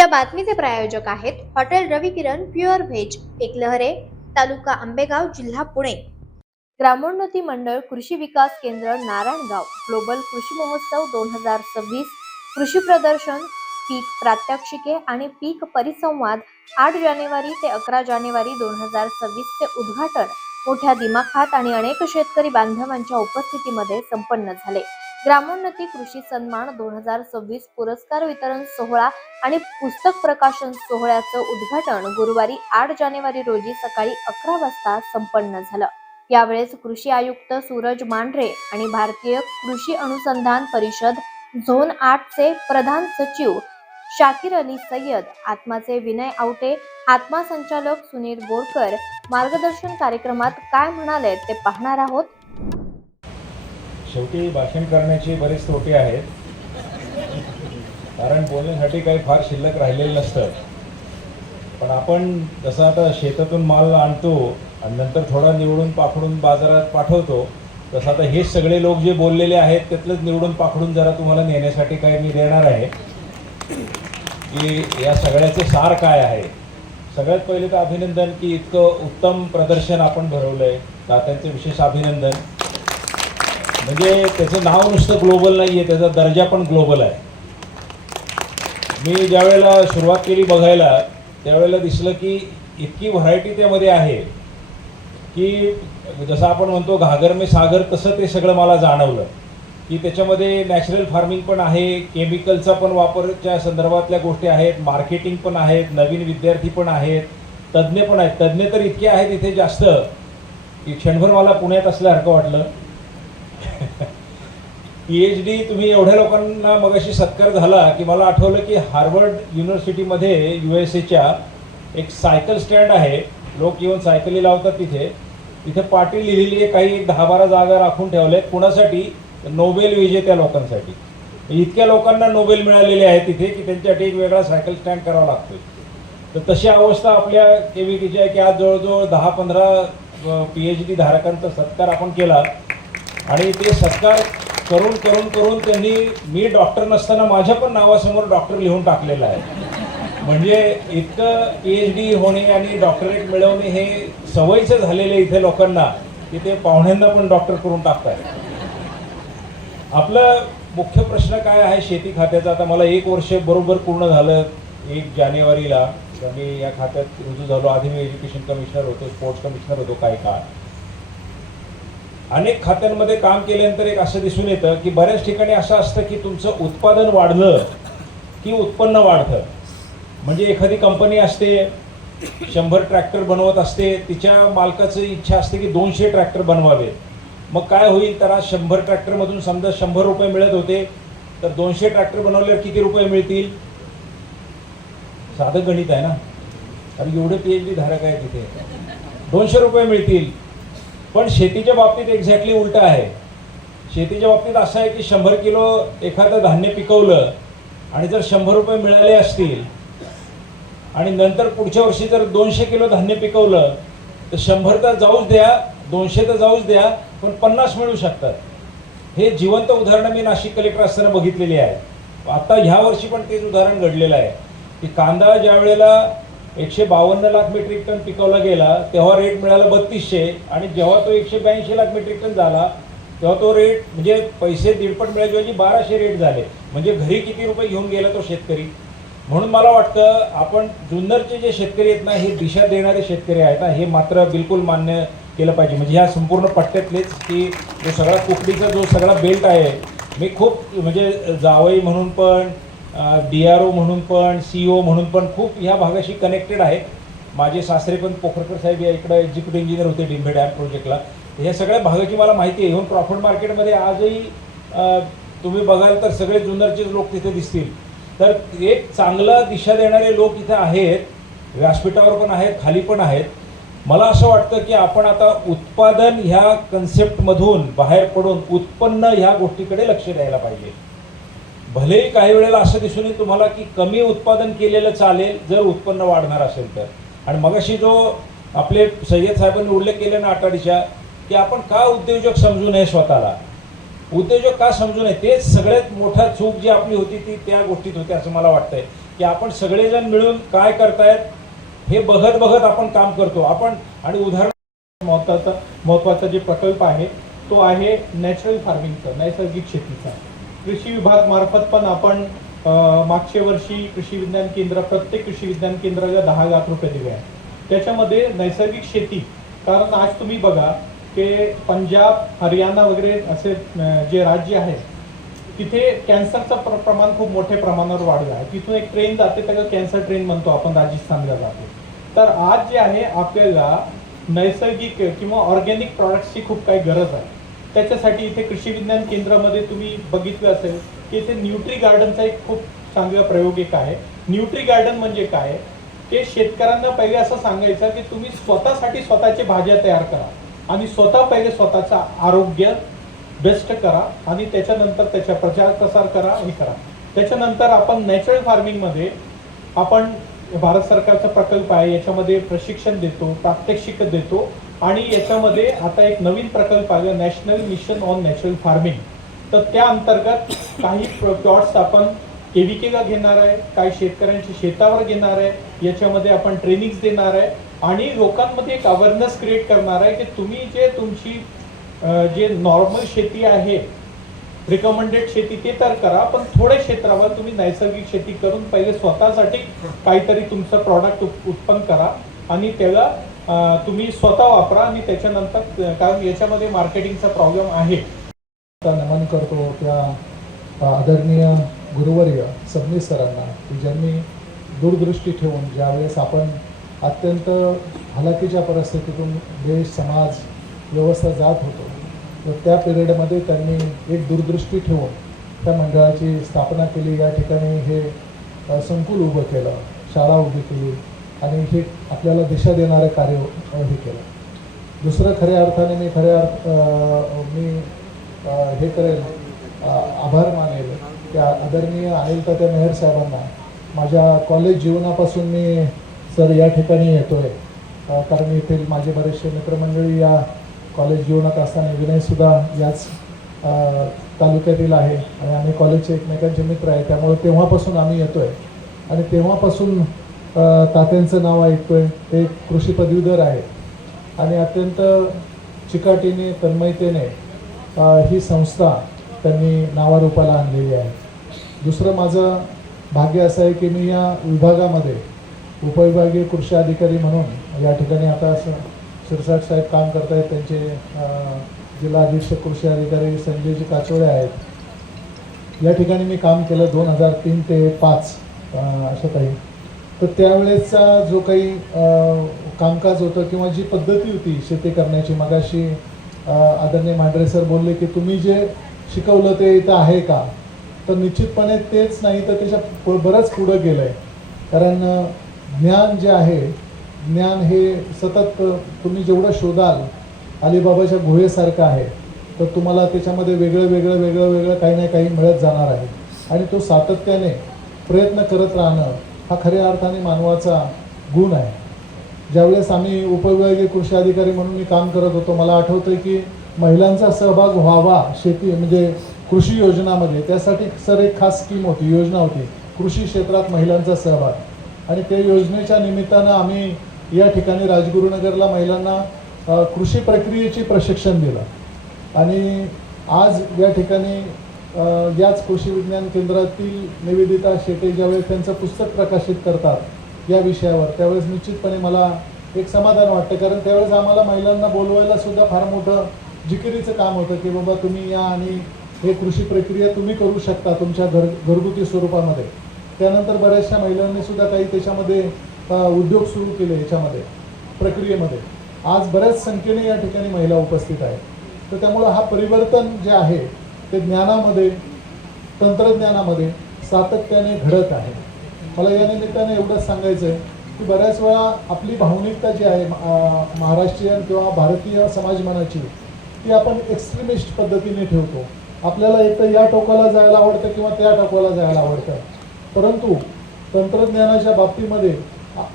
या बातमीचे प्रायोजक आहेत hotel Ravi Kiran pure veg Ekalhare तालुका आंबेगाव जिल्हा पुणे. ग्रामोन्नती मंडळ कृषी विकास केंद्र नारायणगाव. ग्लोबल कृषी महोत्सव दोन हजार सव्वीस. कृषी प्रदर्शन पीक प्रात्यक्षिके आणि पीक परिसंवाद आठ जानेवारी ते अकरा जानेवारी दोन हजार सव्वीसचे उद्घाटन. मोठ्या दिमाखात आणि अनेक शेतकरी बांधवांच्या उपस्थितीमध्ये संपन्न झाले. ग्रामोन्नती कृषी सन्मान दोन हजार सव्वीस पुरस्कार वितरण सोहळा आणि पुस्तक प्रकाशन सोहळ्याचं उद्घाटन गुरुवारी आठ जानेवारी रोजी सकाळी अकरा वाजता संपन्न झालं. यावेळेस कृषी आयुक्त सूरज मांढरे आणि भारतीय कृषी अनुसंधान परिषद झोन आठचे प्रधान सचिव शाकिर अली सय्यद आत्माचे विनय आवटे आत्मा संचालक सुनील बोरकर मार्गदर्शन कार्यक्रमात काय म्हणाले ते पाहणार आहोत. शेवटी भाषण करण्याचे बरेच तोटे आहेत. कारण बोलण्यासाठी काही फार शिल्लक राहिलेलं नसतं. पण आपण जसं आता शेतातून माल आणतो आणि नंतर थोडा निवडून पाखडून बाजारात पाठवतो तसं आता हे सगळे लोक जे बोललेले आहेत त्यातलंच निवडून पाखडून जरा तुम्हाला नेण्यासाठी काय मी देणार आहे. की या सगळ्याचे सार काय आहे? सगळ्यात पहिले तर अभिनंदन की इतकं उत्तम प्रदर्शन आपण भरवलं आहे तात्यांचं विशेष अभिनंदन. म्हणजे त्याचं नाव नुसतं ग्लोबल नाही आहे त्याचा दर्जा पण ग्लोबल आहे. मी ज्यावेळेला सुरुवात केली बघायला त्यावेळेला दिसलं की इतकी व्हरायटी त्यामध्ये आहे की जसं आपण म्हणतो घागर मे सागर तसं ते सगळं मला जाणवलं. की त्याच्यामध्ये नॅचरल फार्मिंग पण आहे केमिकलचा पण वापरच्या संदर्भातल्या गोष्टी आहेत मार्केटिंग पण आहेत नवीन विद्यार्थी पण आहेत तज्ज्ञ पण आहेत. तज्ज्ञ तर इतके आहेत इथे जास्त की क्षणभर मला पुण्यात असल्यासारखं वाटलं. पी एच डी तुम्ही एवढ्या लोकांना मगाशी सत्कार झाला की मला आठवलं की हार्वर्ड युनिव्हर्सिटीमध्ये यू एस एच्या एक सायकल स्टँड आहे. लोक येऊन सायकली लावतात तिथे. तिथे पाटी लिहिलेली आहे काही एक दहा बारा जागा राखून ठेवल्या आहेत कुणासाठी? नोबेल विजेत्या लोकांसाठी. इतक्या लोकांना नोबेल मिळालेले आहेत तिथे की त्यांच्यासाठी एक वेगळा सायकल स्टँड करावा लागतो तर तशी अवस्था आपल्या के व्ही टीची आहे की आज जवळजवळ दहा पंधरा पी एच डी धारकांचा सत्कार आपण केला. आणि ते सत्कार करून करून करून त्यांनी मी डॉक्टर नसताना माझ्या पण नावासमोर डॉक्टर लिहून टाकलेलं आहे. म्हणजे इतकं पी एच डी होणे आणि डॉक्टरेट मिळवणे हे सवयीचं झालेलं इथे लोकांना की ते पाहुण्यांना पण डॉक्टर करून टाकतात आपलं मुख्य प्रश्न काय आहे शेती खात्याचा? आता मला एक वर्ष बरोबर पूर्ण झालं एक जानेवारीला. मी या खात्यात रुजू झालो. आधी मी एज्युकेशन कमिशनर होतो स्पोर्ट्स कमिशनर होतो काही काळ. अनेक खात्यांमध्ये काम केल्यानंतर एक असं दिसून येतं की बऱ्याच ठिकाणी असं असतं की तुमचं उत्पादन वाढलं की उत्पन्न वाढतं. म्हणजे एखादी कंपनी असते शंभर ट्रॅक्टर बनवत असते तिच्या मालकाचं इच्छा असते की दोनशे ट्रॅक्टर बनवावे मग काय होईल? तर आज शंभर ट्रॅक्टरमधून समजा शंभर रुपये मिळत होते तर दोनशे ट्रॅक्टर बनवल्यावर किती रुपये मिळतील? साधं गणित आहे ना. कारण एवढे पी एच डी धारक आहे तिथे. दोनशे रुपये मिळतील. पण शेतीच्या बाबतीत एक्झॅक्टली उलट आहे. शेतीच्या बाबतीत असं आहे की शंभर किलो एखादं धान्य पिकवलं आणि जर शंभर रुपये मिळाले असतील आणि नंतर पुढच्या वर्षी जर दोनशे किलो धान्य पिकवलं तर शंभर तर जाऊच द्या दोनशे तर जाऊच द्या पण पन्नास मिळू शकतात. हे जिवंत उदाहरणं मी नाशिक कलेक्टर असताना बघितलेली आहे आता ह्या वर्षी पण तेच उदाहरण घडलेलं आहे. की कांदा ज्या वेळेला एकशे बावन्न लाख मेट्रिक टन पिकवला गेला तेव्हा रेट मिळाला बत्तीसशे आणि जेव्हा तो एकशे ब्याऐंशी लाख मेट्रिक टन झाला तेव्हा तो रेट म्हणजे पैसे दीडपट मिळायचे बाराशे रेट झाले. म्हणजे घरी किती रुपये घेऊन गेला तो शेतकरी? म्हणून मला वाटतं आपण जुन्नरचे जे शेतकरी आहेत ना हे दिशा देणारे शेतकरी आहेत. ना हे मात्र बिलकुल मान्य केलं पाहिजे. म्हणजे ह्या संपूर्ण पट्ट्यातलेच की जो सगळा कुकडीचा जो सगळा बेल्ट आहे मी खूप म्हणजे जावई म्हणून पण डी आर ओ म्हणून पण सी ओ म्हणून पण खूप ह्या भागाशी कनेक्टेड आहेत. माझे सासरे पण पोखरकर साहेब या इकडं एक्झिक्युटिव्ह इंजिनियर होते डिंभे डॅम प्रोजेक्टला ह्या सगळ्या भागाची मला माहिती आहे. इव्हन प्रॉफिट मार्केटमध्ये आजही तुम्ही बघाल तर सगळे जुन्नरचेच लोक तिथे दिसतील. तर एक चांगला दिशा देणारे लोक इथे आहेत. व्यासपीठावर पण आहेत खाली पण आहेत. मला असं वाटतं की आपण आता उत्पादन ह्या कन्सेप्टमधून बाहेर पडून उत्पन्न ह्या गोष्टीकडे लक्ष द्यायला पाहिजे. भलेही काही वेळेला असं दिसून येईल तुम्हाला की कमी उत्पादन केलेलं चालेल जर उत्पन्न वाढणार असेल तर. आणि मगाशी जो आपले सय्यद साहेबांनी उल्लेख केला ना आठाडीच्या की आपण का उद्योजक समजू नये स्वतःला? उद्योजक का समजू नये? तेच सगळ्यात मोठा चूक जी आपली होती ती त्या गोष्टीत होती असं मला वाटतंय. की आपण सगळेजण मिळून काय करतायत हे बघत बघत आपण काम करतो. आपण आणि उदाहरण महत्त्वाचा महत्त्वाचा जे प्रकल्प आहे तो आहे नॅचरल फार्मिंगचा नैसर्गिक शेतीचा. कृषी विभाग मार्फत पण आपण मागच्या वर्षी कृषी विज्ञान केंद्र प्रत्येक कृषी विज्ञान केंद्राला दहा लाख रुपये दिले आहे त्याच्यामध्ये नैसर्गिक शेती कारण आज तुम्ही बघा की पंजाब हरियाणा वगैरे असे जे राज्य आहेत तिथे कॅन्सरचं प्र प्रमाण खूप मोठ्या प्रमाणावर वाढलं आहे. तिथून एक ट्रेन जाते त्याला कॅन्सर ट्रेन म्हणतो आपण राजस्थानला जातो. तर आज जे आहे आपल्याला नैसर्गिक किंवा ऑर्गॅनिक प्रॉडक्ट्सची खूप काही गरज आहे. त्याच्यासाठी इथे कृषी विज्ञान केंद्रामध्ये तुम्ही बघितलं असेल की इथे न्यूट्री गार्डनचा एक खूप चांगला प्रयोग एक आहे. न्यूट्री गार्डन म्हणजे काय? ते शेतकऱ्यांना पहिले असं सांगायचं की तुम्ही स्वतःसाठी स्वतःचे भाज्या तयार करा आणि स्वतः पहिले स्वतःचं आरोग्य बेस्ट करा आणि त्याच्यानंतर त्याचा प्रचार प्रसार करा हे करा. त्याच्यानंतर आपण नॅचरल फार्मिंगमध्ये आपण भारत सरकारचा प्रकल्प आहे. याच्यामध्ये प्रशिक्षण देतो प्रात्यक्षिक देतो. आणि याच्यामध्ये आता एक नवीन प्रकल्प आला national mission on natural farming तर त्या अंतर्गत काही प्लॉट्स आपण केविकेला घेणार आहे काही शेतकऱ्यांची शेतावर घेणार आहे याच्यामध्ये आपण ट्रेनिंग्स देणार आहे आणि लोकांमध्ये एक अवेअरनेस क्रिएट करणार आहे की तुम्ही जे तुमची जे नॉर्मल शेती आहे रिकमेंडेड शेती ते तर करा पण थोड्या क्षेत्रावर तुम्ही नैसर्गिक शेती करून पहिले स्वतःसाठी काहीतरी तुमचं प्रॉडक्ट उत्पन्न करा आणि त्याला तुम्ही स्वतः वापरा आणि त्याच्यानंतर कारण याच्यामध्ये मार्केटिंगचा प्रॉब्लेम आहे. आता नमन करतो त्या आदरणीय गुरुवर्य सबनीस सरांना की ज्यांनी दूरदृष्टी ठेवून ज्यावेळेस आपण अत्यंत हलाखीच्या परिस्थितीतून देश समाज व्यवस्था जात होतो तर त्या पिरियडमध्ये त्यांनी एक दूरदृष्टी ठेवून त्या मंडळाची स्थापना केली. या ठिकाणी हे संकुल उभं केलं शाळा उभी केली. आणि हे आपल्याला दिशा देणारे कार्य हे केलं. दुसरं खऱ्या अर्थाने मी खऱ्या अर्थ मी हे करेल आभार मानेल त्या आदरणीय अनिल तात्या मेहर साहेबांना माझ्या कॉलेज जीवनापासून मी सर या ठिकाणी येतो आहे कारण येथील माझे बरेचसे मित्रमंडळी या कॉलेज जीवनात असताना विनयसुद्धा याच तालुक्यातील आहे आणि आम्ही कॉलेजचे एकमेकांचे मित्र आहे. त्यामुळे तेव्हापासून आम्ही येतो आहे आणि तेव्हापासून तात्यांचं नाव ऐकतोय. ते एक कृषी पदवीधर आहे आणि अत्यंत चिकाटीने तन्मयतेने ही संस्था त्यांनी नावारूपाला आणलेली आहे. दुसरं माझं भाग्य असं आहे की मी या विभागामध्ये उपविभागीय कृषी अधिकारी म्हणून या ठिकाणी आता असं शिरसाट साहेब काम करत आहेत त्यांचे जिल्हा अधीक्षक कृषी अधिकारी संजयजी काचोळे आहेत. या ठिकाणी मी काम केलं दोन हजार तीन ते पाच अशा काही तर त्यावेळेसचा जो काही कामकाज होतं किंवा जी पद्धती होती शेती करण्याची मगाशी आदरणीय मांढरे सर बोलले की तुम्ही जे शिकवलं ते इथं आहे का? तर निश्चितपणे तेच नाही तर त्याच्या प- बरंच पुढं गेलं आहे कारण ज्ञान जे आहे ज्ञान हे सतत तुम्ही जेवढं शोधाल अलिबाबाच्या गुहेसारखं आहे तर तुम्हाला त्याच्यामध्ये वेगळं वेगळं वेगळं वेगळं काही ना काही मिळत जाणार आहे. आणि तो सातत्याने प्रयत्न करत राहणं हा खऱ्या अर्थाने मानवाचा गुण आहे. ज्यावेळेस आम्ही उपविभागीय कृषी अधिकारी म्हणून मी काम करत होतो मला आठवतं की महिलांचा सहभाग व्हावा शेती म्हणजे कृषी योजनामध्ये त्यासाठी सर एक खास स्कीम होती योजना होती कृषी क्षेत्रात महिलांचा सहभाग. आणि त्या योजनेच्या निमित्तानं आम्ही या ठिकाणी राजगुरुनगरला महिलांना कृषी प्रक्रियेची प्रशिक्षण दिलं. आणि आज या ठिकाणी याच कृषी विज्ञान केंद्रातील निवेदिता शेटे ज्यावेळेस त्यांचं पुस्तक प्रकाशित करतात या विषयावर त्यावेळेस निश्चितपणे मला एक समाधान वाटतं. कारण त्यावेळेस आम्हाला महिलांना बोलवायला सुद्धा फार मोठं जिकिरीचं काम होतं की बाबा तुम्ही या आणि हे कृषी प्रक्रिया तुम्ही करू शकता तुमच्या घर घरगुती स्वरूपामध्ये. त्यानंतर बऱ्याचशा महिलांनी सुद्धा काही त्याच्यामध्ये उद्योग सुरू केले याच्यामध्ये प्रक्रियेमध्ये. आज बऱ्याच संख्येने या ठिकाणी महिला उपस्थित आहेत. तर त्यामुळं हा परिवर्तन जे आहे ते ज्ञानामध्ये तंत्रज्ञानामध्ये सातत्याने घडत आहे. मला या निमित्ताने एवढंच सांगायचं आहे की बऱ्याच वेळा आपली भावनिकता जी आहे महाराष्ट्रीयन किंवा भारतीय समाज मनाची ती आपण एक्स्ट्रीमिस्ट पद्धतीने ठेवतो. आपल्याला एक तर या टोकाला जायला आवडतं किंवा त्या टोकाला जायला आवडतं. परंतु तंत्रज्ञानाच्या बाबतीमध्ये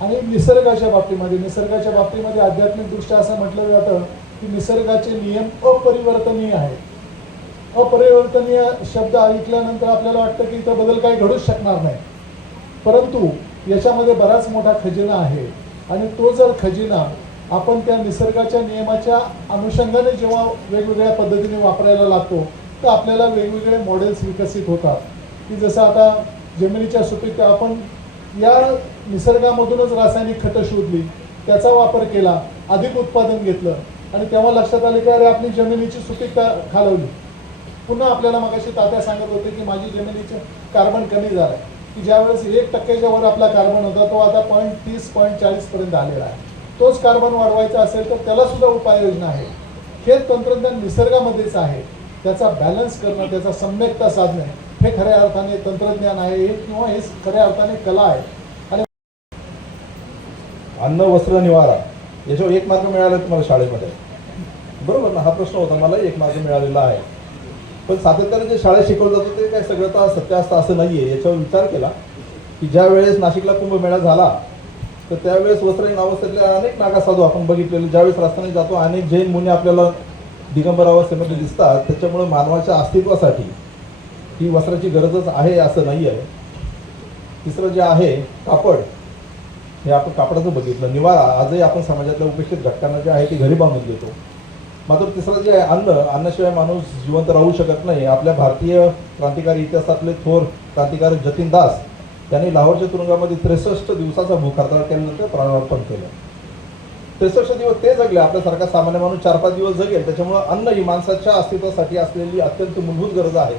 आणि निसर्गाच्या बाबतीमध्ये निसर्गाच्या बाबतीमध्ये आध्यात्मिकदृष्ट्या असं म्हटलं जातं की निसर्गाचे नियम अपरिवर्तनीय आहेत. अपरिवर्तनीय शब्द ऐकल्यानंतर आपल्याला वाटतं की इथं बदल काही घडूच शकणार नाही. परंतु याच्यामध्ये बराच मोठा खजिना आहे. आणि तो जर खजिना आपण त्या निसर्गाच्या नियमाच्या अनुषंगाने जेव्हा वेगवेगळ्या पद्धतीने वापरायला लागतो तर आपल्याला वेगवेगळे मॉडेल्स विकसित होतात. की जसं आता जमिनीच्या सुपीकता आपण या निसर्गामधूनच रासायनिक खतं शोधली त्याचा वापर केला अधिक उत्पादन घेतलं आणि तेव्हा लक्षात आले की अरे आपली जमिनीची सुपीकता खालवली. पुन्हा आपल्याला मगाशी तात्या सांगत होते की माझी जमिनीचं कार्बन कमी झालं आहे की ज्यावेळेस एक टक्क्याच्या वर आपला कार्बन होता तो आता पॉईंट तीस पॉईंट चाळीसपर्यंत आलेला आहे. तोच कार्बन वाढवायचा असेल तर त्याला सुद्धा उपाययोजना आहे. हे तंत्रज्ञान निसर्गामध्येच आहे. त्याचा बॅलन्स करणं त्याचा सम्यकता साधणे हे खऱ्या अर्थाने तंत्रज्ञान आहे हे किंवा हे खऱ्या अर्थाने कला आहे. आणि अन्न वस्त्र निवारा याच्यावर एक मार्ग मिळाला तुम्हाला शाळेमध्ये? बरोबर ना हा प्रश्न होता. मला एक मार्ग मिळालेला आहे. पण सातत्याने जे शाळेत शिकवलं जातं ते काय सगळं तर सत्य असतं असं नाही आहे याच्यावर विचार केला की ज्या वेळेस नाशिकला कुंभमेळा झाला तर त्यावेळेस वस्त्रहीन अवस्थेतल्या अनेक नागासाधू आपण बघितलेले. ज्यावेळेस रस्त्याने जातो अनेक जैन मुनी आपल्याला दिगंबर अवस्थेमध्ये दिसतात. त्याच्यामुळे मानवाच्या अस्तित्वासाठी ही वस्त्राची गरजच आहे असं नाही आहे तिसरं जे आहे कापड. हे आपण कापडाचं बघितलं. निवारा. आजही आपण समाजातल्या उपेक्षित घटकांना जे आहे ते घरी बांधून देतो. मात्र तिसरं जे आहे अन्न अन्नाशिवाय माणूस जिवंत राहू शकत नाही आपल्या भारतीय क्रांतिकारी इतिहासातले थोर क्रांतिकारी जतीन दास यांनी लाहोरच्या तुरुंगामध्ये त्रेसष्ट दिवसाचा भूक हरताळ केल्यानंतर प्राणार्पण केलं. त्रेसष्ट दिवस ते जगले आपल्यासारखा सामान्य माणूस चार पाच दिवस जगेल त्याच्यामुळं अन्न ही माणसाच्या अस्तित्वासाठी असलेली अत्यंत मूलभूत गरज आहे.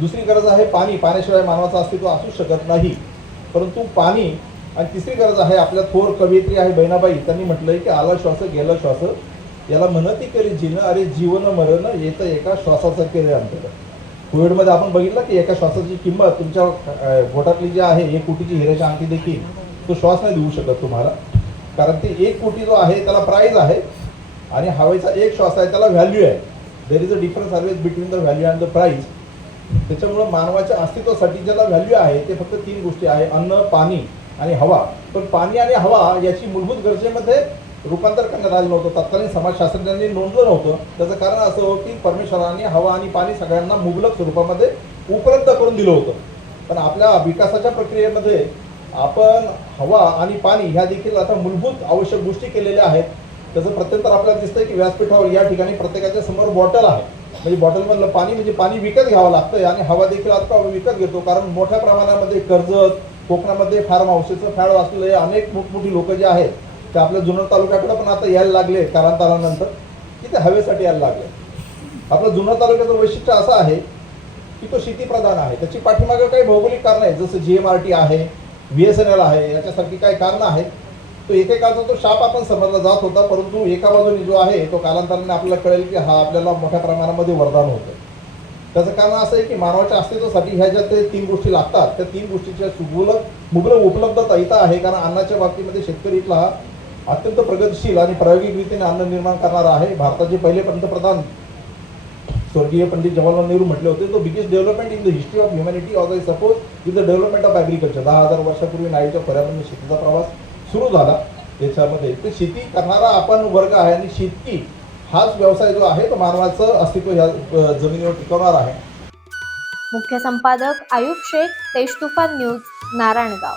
दुसरी गरज आहे पाणी पाण्याशिवाय मानवाचं अस्तित्व असू शकत नाही. परंतु पाणी आणि तिसरी गरज आहे आपल्या थोर कवयित्री आहे बहिणाबाई त्यांनी म्हटलंय की आला श्वास गेला श्वास याला म्हणती करी जीन अरे जीवन मरण येतं एका श्वासाचं केलं अंतर कोविडमध्ये आपण बघितलं की एका श्वासाची किंमत तुमच्या बोटातली जी आहे एक कोटीची हिऱ्याची अंगठी देखील तो श्वास नाही देऊ शकत तुम्हाला. कारण ते एक कोटी जो आहे त्याला प्राईज आहे आणि हवेचा एक श्वास आहे त्याला व्हॅल्यू आहे. There is a difference always between the value and the price त्याच्यामुळं मानवाच्या अस्तित्वासाठी ज्याला व्हॅल्यू आहे ते फक्त तीन गोष्टी आहे. अन्न पाणी आणि हवा. पण पाणी आणि हवा याची मूलभूत गरजेमध्ये रूपांतर करण्यात आलं नव्हतं. तत्कालीन समाजशास्त्रज्ञांनी नोंदलं नव्हतं. त्याचं कारण असं होतं की परमेश्वराने हवा आणि पाणी सगळ्यांना मुबलक स्वरूपामध्ये उपलब्ध करून दिलं होतं. पण आपल्या विकासाच्या प्रक्रियेमध्ये आपण हवा आणि पाणी ह्या देखील आता मूलभूत आवश्यक गोष्टी केलेल्या आहेत. त्याचं प्रत्यंतर आपल्याला दिसतंय की व्यासपीठावर या ठिकाणी प्रत्येकाच्या समोर बॉटल आहे. म्हणजे बॉटलमधलं पाणी म्हणजे पाणी विकत घ्यावं लागतंय आणि हवा देखील आता विकत घेतो. कारण मोठ्या प्रमाणामध्ये कर्जत कोकणामध्ये फार्म हाऊसेसचं फॅड वाचलेले अनेक मोठमोठी लोक जे आहेत ते आपल्या जुन्नर तालुक्याकडे पण आता यायला लागले कालांतरानंतर. की ते हवेसाठी यायला लागले. आपलं जुन्नर तालुक्याचं वैशिष्ट्य असं आहे की तो शेतीप्रधान आहे. त्याची पाठीमागं काही भौगोलिक कारणं आहे जसं जी एम आर टी आहे बी एस एन एल आहे याच्यासारखी काही कारणं आहेत. तो एकेकाचा तो शाप आपण समजला जात होता परंतु एका बाजूने जो आहे तो कालांतराने आपल्याला कळेल की हा आपल्याला मोठ्या प्रमाणामध्ये वरदान होतं. त्याचं कारण असं आहे की मानवाच्या अस्तित्वासाठी ह्या ज्या ते तीन गोष्टी लागतात त्या तीन गोष्टीच्या सुबोलक मुबलक उपलब्धता इथं आहे. कारण अन्नाच्या बाबतीमध्ये शेतकरी इथला हा अत्यंत प्रगतशील आणि प्रायोगिक रीतीने अन्न निर्माण करणार आहे. भारताचे पहिले पंतप्रधान स्वर्गीय पंडित जवाहरलाल नेहरू म्हटले होते तो biggest development in the history of humanity as I suppose is the development of agriculture दहा हजार वर्षापूर्वी नाईच्या पर्यावरण शेतीचा प्रवास सुरू झाला. त्याच्यामध्ये ते शेती करणारा आपण वर्ग आहे आणि शेतकी हाच व्यवसाय जो आहे तो मानवाचं अस्तित्व ह्या जमिनीवर टिकवणार आहे. मुख्य संपादक आयुब शेख तेज तुफान न्यूज नारायणगाव.